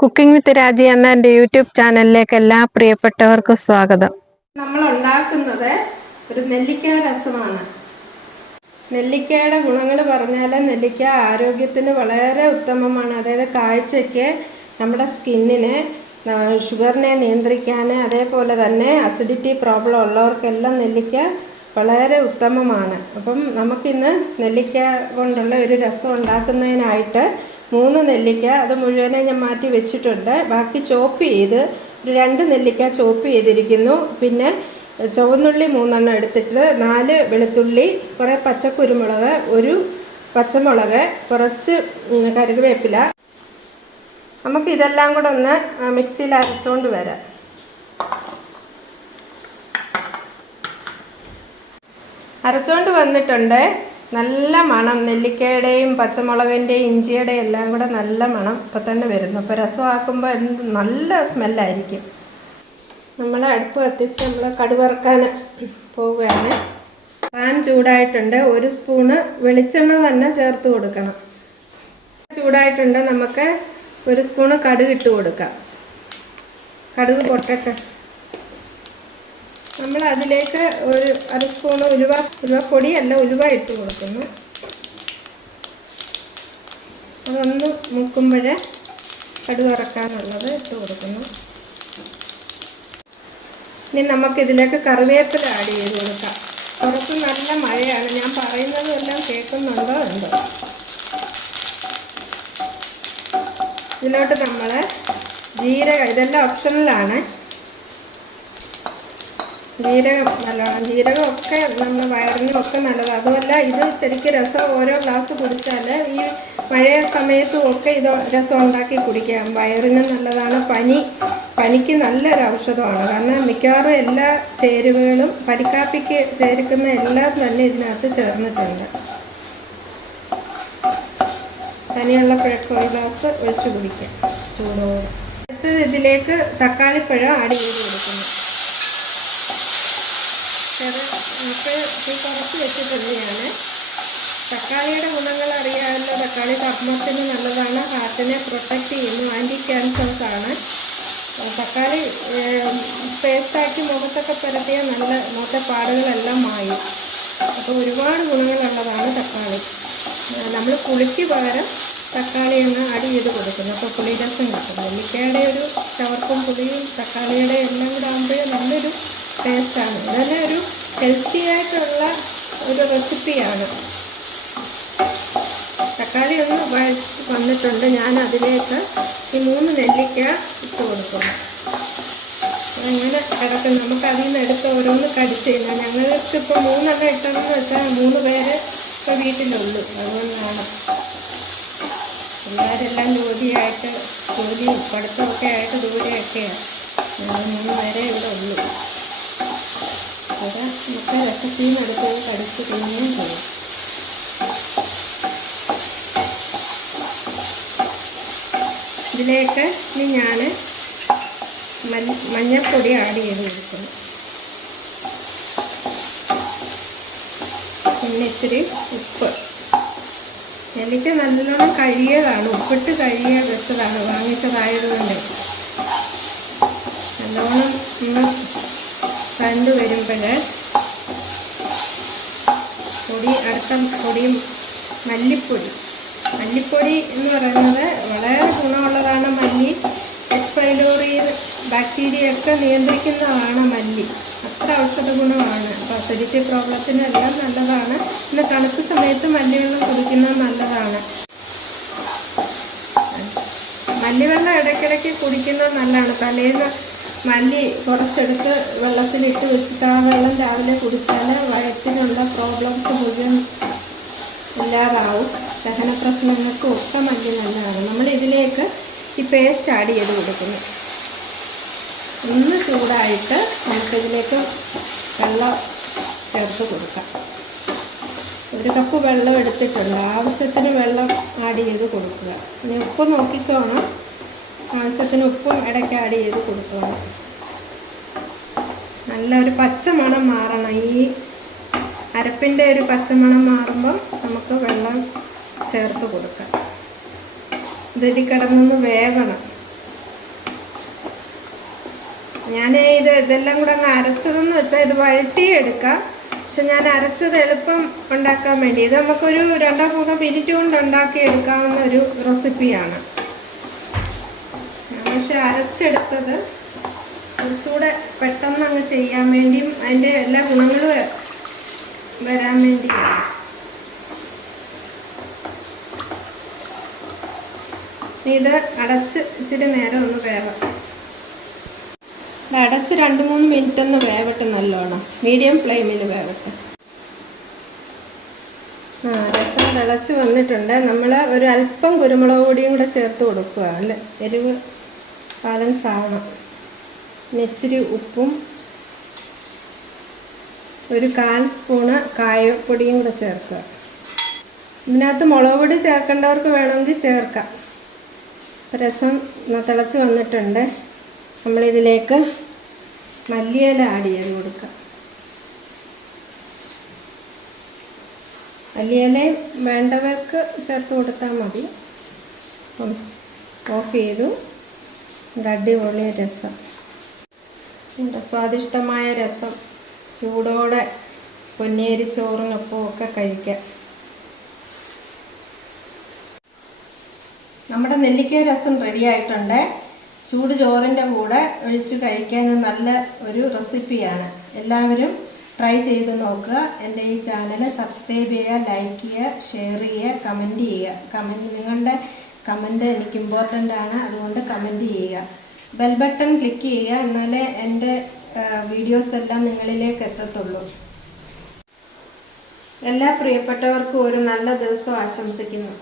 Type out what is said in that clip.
Cooking വിത്ത് രാജി എന്ന എൻ്റെ യൂട്യൂബ് ചാനലിലേക്ക് എല്ലാ പ്രിയപ്പെട്ടവർക്കും സ്വാഗതം. നമ്മൾ ഉണ്ടാക്കുന്നത് ഒരു നെല്ലിക്ക രസമാണ്. നെല്ലിക്കയുടെ ഗുണങ്ങൾ പറഞ്ഞാൽ നെല്ലിക്ക ആരോഗ്യത്തിന് വളരെ ഉത്തമമാണ്. അതായത് കാഴ്ചയ്ക്ക്, നമ്മുടെ സ്കിന്നിനെ, ഷുഗറിനെ നിയന്ത്രിക്കാൻ, അതേപോലെ തന്നെ അസിഡിറ്റി പ്രോബ്ലം ഉള്ളവർക്കെല്ലാം നെല്ലിക്ക വളരെ ഉത്തമമാണ്. അപ്പം നമുക്കിന്ന് നെല്ലിക്ക കൊണ്ടുള്ള ഒരു രസം ഉണ്ടാക്കുന്നതിനായിട്ട് 3 നെല്ലിക്ക, അത് മുഴുവനെ ഞാൻ മാറ്റി വെച്ചിട്ടുണ്ട്. ബാക്കി ചോപ്പ് ചെയ്ത് ഒരു 2 നെല്ലിക്ക ചോപ്പ് ചെയ്തിരിക്കുന്നു. പിന്നെ ചുവന്നുള്ളി 3 എണ്ണം എടുത്തിട്ട് 4 വെളുത്തുള്ളി, കുറേ പച്ചക്കുരുമുളക്, 1 പച്ചമുളക്, കുറച്ച് കറിവേപ്പില. നമുക്കിതെല്ലാം കൂടെ ഒന്ന് മിക്സിയിൽ അരച്ചുകൊണ്ട് വരാം. അരച്ചുകൊണ്ട് വന്നിട്ടുണ്ട്. നല്ല മണം, നെല്ലിക്കയുടെയും പച്ചമുളകിൻ്റെയും ഇഞ്ചിയുടെയും എല്ലാം കൂടെ നല്ല മണം ഇപ്പം തന്നെ വരുന്നു. അപ്പോൾ രസമാക്കുമ്പോൾ എന്ത് നല്ല സ്മെല്ലായിരിക്കും. നമ്മൾ അടുപ്പ് കത്തിച്ച് നമ്മൾ കടുവറക്കാൻ പോവുകയാണ്. പാൻ ചൂടായിട്ടുണ്ട്. 1 സ്പൂണ് വെളിച്ചെണ്ണ തന്നെ ചേർത്ത് കൊടുക്കണം. ചൂടായിട്ടുണ്ട്. നമുക്ക് 1 സ്പൂണ് കടുക് ഇട്ട് കൊടുക്കാം. കടുക് പൊട്ടട്ടെ. നമ്മൾ അതിലേക്ക് ഒരു 1/2 സ്പൂണ് ഉലുവപ്പൊടിയല്ല, ഉലുവ ഇട്ട് കൊടുക്കുന്നു. അതൊന്ന് മുക്കുമ്പോഴേ കടുക് ഇറക്കാനുള്ളത് ഇട്ട് കൊടുക്കുന്നു. ഇനി നമുക്കിതിലേക്ക് കറിവേപ്പില ആഡ് ചെയ്ത് കൊടുക്കാം. പുറത്ത് നല്ല മഴയാണ്. ഞാൻ പറയുന്നതും എല്ലാം കേൾക്കുന്നുണ്ടോ എന്തോ. ഇതിലോട്ട് നമ്മൾ ജീരകം, ഇതെല്ലാം ഓപ്ഷണലാണ്. ജീരകം നല്ലതാണ്. ജീരകമൊക്കെ നമ്മുടെ വയറിനുമൊക്കെ നല്ലതാണ്. അതുമല്ല, ഇത് ശരിക്കും രസം ഓരോ ഗ്ലാസ് കുടിച്ചാൽ ഈ മഴ സമയത്തും ഒക്കെ ഇത് രസം ഉണ്ടാക്കി കുടിക്കാം. വയറിന് നല്ലതാണ്. പനിക്ക് നല്ലൊരു ഔഷധമാണ്. കാരണം മിക്കവാറും എല്ലാ ചേരുവകളും പനിക്കാപ്പിക്ക് ചേർക്കുന്ന എല്ലാം തന്നെ ഇതിനകത്ത് ചേർന്നിട്ടുണ്ട്. പനിയുള്ളപ്പോഴൊക്കെ 1 ഗ്ലാസ് ഒഴിച്ച് കുടിക്കാം ചൂടോടെ. അടുത്തത് ഇതിലേക്ക് തക്കാളിപ്പഴം ആഡ് ചെയ്ത് കൊടുക്കുന്നു. തീ കുറച്ച് വെച്ചിട്ടുണ്ട് ഞാൻ. തക്കാളിയുടെ ഗുണങ്ങൾ അറിയാമല്ലോ. തക്കാളി ചർമ്മത്തിന് നല്ലതാണ്, ഹാർട്ടിനെ പ്രൊട്ടക്റ്റ് ചെയ്യുന്നു, ആൻറ്റി ക്യാൻസേഴ്സാണ്. തക്കാളി പേസ്റ്റാക്കി മുഖത്തൊക്കെ പുരട്ടിയ നല്ല മുഖത്തെ പാടുകളെല്ലാം മായും. അപ്പോൾ ഒരുപാട് ഗുണങ്ങളുള്ളതാണ് തക്കാളി. നമ്മൾ പുളിക്ക് പകരം തക്കാളി അങ്ങ് ആഡ് ചെയ്ത് കൊടുക്കുന്നു. അപ്പോൾ പുളിരസം കിട്ടും. നെല്ലിക്കയുടെ ഒരു ചവർപ്പും പുളിയും തക്കാളിയുടെ എല്ലാം കൂടെ ആകുമ്പോഴേ നല്ലൊരു ടേസ്റ്റാണ്. ഇതന്നെ ഒരു ഹെൽത്തി ആയിട്ടുള്ള ഒരു റെസിപ്പിയാണ്. തക്കാളി ഒന്ന് വന്നിട്ടുണ്ട്. ഞാൻ അതിലേക്ക് ഈ 3 നെല്ലിക്ക ഇട്ട് കൊടുക്കുന്നു. അങ്ങനെ കിടക്കും. നമുക്ക് അതിൽ നിന്ന് എടുത്ത് ഓരോന്ന് കടിച്ചില്ല. ഞങ്ങൾക്ക് ഇപ്പോൾ 3 എണ്ണം ഇട്ടെന്ന് വെച്ചാൽ 3 പേര് ഇപ്പോൾ വീട്ടിലുള്ളൂ. അതുകൊണ്ടാണ്. എല്ലാവരെല്ലാം ജോലിയും പഠിത്തമൊക്കെ ആയിട്ട് ദൂരെയൊക്കെയാണ്. ഞങ്ങൾ 3 പേരെ ഇവിടെ ഉള്ളൂ. അത് നമുക്ക് രസത്തിൽ നിന്ന് അടുത്തത് കടിച്ച് തിന്നുകയും ചെയ്യും. ഇതിലേക്ക് ഇനി ഞാൻ മഞ്ഞൾപ്പൊടി ആഡ് ചെയ്ത് കൊടുക്കുന്നു. പിന്നെ ഇത്തിരി ഉപ്പ്. നെല്ലിക്ക നല്ലോണം കഴുകിയതാണ്, ഉപ്പിട്ട് കഴുകിയ വെച്ചതാണ്, വാങ്ങിച്ചതായതുകൊണ്ട്. നല്ലോണം നമ്മൾ കണ്ടു വരുമ്പോൾ അടുത്ത പൊടിയും മല്ലിപ്പൊടി എന്ന് പറയുന്നത് വളരെ ഗുണമുള്ളതാണ്. മല്ലി എച്ച് പൈലോറി ബാക്ടീരിയയൊക്കെ നിയന്ത്രിക്കുന്നതാണ് മല്ലി. അത്ര ഔഷധ ഗുണമാണ്. അപ്പോൾ അസിഡിറ്റി പ്രോബ്ലത്തിനെല്ലാം നല്ലതാണ്. പിന്നെ തണുത്ത സമയത്ത് മല്ലിവെള്ളം കുടിക്കുന്നത് നല്ലതാണ്. മല്ലിവെള്ളം ഇടയ്ക്കിടയ്ക്ക് കുടിക്കുന്നത് നല്ലതാണ്. തലേന്ന് മല്ലി കുറച്ചെടുത്ത് വെള്ളത്തിലിട്ട് വെച്ചിട്ട് ആ വെള്ളം രാവിലെ കുടിച്ചാൽ വയറ്റിനുള്ള പ്രോബ്ലംസ് മുഴുവൻ ഇല്ലാതാവും. ദഹന പ്രശ്നങ്ങൾക്കും ഒക്കെ മല്ലി നല്ലതാണ്. നമ്മൾ ഇതിലേക്ക് ഈ പേസ്റ്റ് ആഡ് ചെയ്ത് കൊടുക്കുന്നു. ഒന്ന് ചൂടായിട്ട് നമുക്കിതിലേക്ക് വെള്ളം ചേർത്ത് കൊടുക്കാം. 1 കപ്പ് വെള്ളം എടുത്തിട്ടുണ്ട്. ആവശ്യത്തിന് വെള്ളം ആഡ് ചെയ്ത് കൊടുക്കുക. ഇനി ഉപ്പ് നോക്കിക്കോണം. ആവശ്യത്തിന് ഉപ്പും ഇടയ്ക്ക് ആഡ് ചെയ്ത് കൊടുക്കുക. നല്ലൊരു പച്ചമണം മാറണം. ഈ അരപ്പിൻ്റെ ഒരു പച്ചമണം മാറുമ്പം നമുക്ക് വെള്ളം ചേർത്ത് കൊടുക്കാം. ഇതിൽ കിടന്നൊന്ന് വേവണം. ഞാൻ ഇതെല്ലാം കൂടെ അങ്ങ് അരച്ചതെന്ന് വെച്ചാൽ ഇത് വഴട്ടിയെടുക്കാം. പക്ഷെ ഞാൻ അരച്ചത് എളുപ്പം ഉണ്ടാക്കാൻ വേണ്ടി, ഇത് നമുക്കൊരു 2-3 മിനിറ്റ് കൊണ്ട് ഉണ്ടാക്കിയെടുക്കാവുന്ന ഒരു റെസിപ്പിയാണ്. പക്ഷെ അരച്ചെടുത്തത് കുറച്ചുകൂടെ പെട്ടെന്ന് അങ്ങ് ചെയ്യാൻ വേണ്ടിയും അതിൻ്റെ എല്ലാ ഗുണങ്ങളും വരാൻ വേണ്ടിയാണ്. ഇത് അടച്ച് ഇച്ചിരി നേരം ഒന്ന് വേവട്ടെ. അടച്ച് 2-3 മിനിറ്റ് ഒന്ന് വേവട്ടെ, നല്ലോണം മീഡിയം ഫ്ലെയിമിൽ വേവട്ടെ. രസം തിളച്ച് വന്നിട്ടുണ്ട്. നമ്മൾ ഒരു അല്പം കുരുമുളക് പൊടിയും കൂടെ ചേർത്ത് കൊടുക്കുക, അല്ലേ എരിവ് ബാലൻസ് ആവണം. ഇച്ചിരി ഉപ്പും ഒരു 1/4 സ്പൂണ് കായപ്പൊടിയും കൂടെ ചേർക്കുക. ഇതിനകത്ത് മുളക് പൊടി ചേർക്കേണ്ടവർക്ക് വേണമെങ്കിൽ ചേർക്കാം. രസം തിളച്ച് വന്നിട്ടുണ്ട്. നമ്മളിതിലേക്ക് മല്ലിയില ആഡ് ചെയ്ത് കൊടുക്കാം. മല്ലിയിലയും വേണ്ടവർക്ക് ചേർത്ത് കൊടുത്താൽ മതി. ഓഫ് ചെയ്തു. അടിപൊളി രസം, സ്വാദിഷ്ടമായ രസം ചൂടോടെ പൊന്നിയരി ചോറിനൊപ്പം ഒക്കെ കഴിക്കാം. നമ്മുടെ നെല്ലിക്ക രസം റെഡി ആയിട്ടുണ്ട്. ചൂട് ചോറിൻ്റെ കൂടെ ഒഴിച്ച് കഴിക്കാൻ നല്ല ഒരു റെസിപ്പിയാണ്. എല്ലാവരും ട്രൈ ചെയ്ത് നോക്കുക. എൻ്റെ ഈ ചാനൽ സബ്സ്ക്രൈബ് ചെയ്യുക, ലൈക്ക് ചെയ്യുക, ഷെയർ ചെയ്യുക, കമൻറ്റ് ചെയ്യുക. നിങ്ങളുടെ കമൻറ്റ് എനിക്ക് ഇമ്പോർട്ടൻ്റ് ആണ്, അതുകൊണ്ട് കമൻറ്റ് ചെയ്യുക. ബെൽ ബട്ടൺ ക്ലിക്ക് ചെയ്യുക, എന്നാലേ എൻ്റെ വീഡിയോസ് എല്ലാം നിങ്ങളിലേക്ക് എത്തത്തുള്ളൂ. എല്ലാ പ്രിയപ്പെട്ടവർക്കും ഒരു നല്ല ദിവസം ആശംസിക്കുന്നു.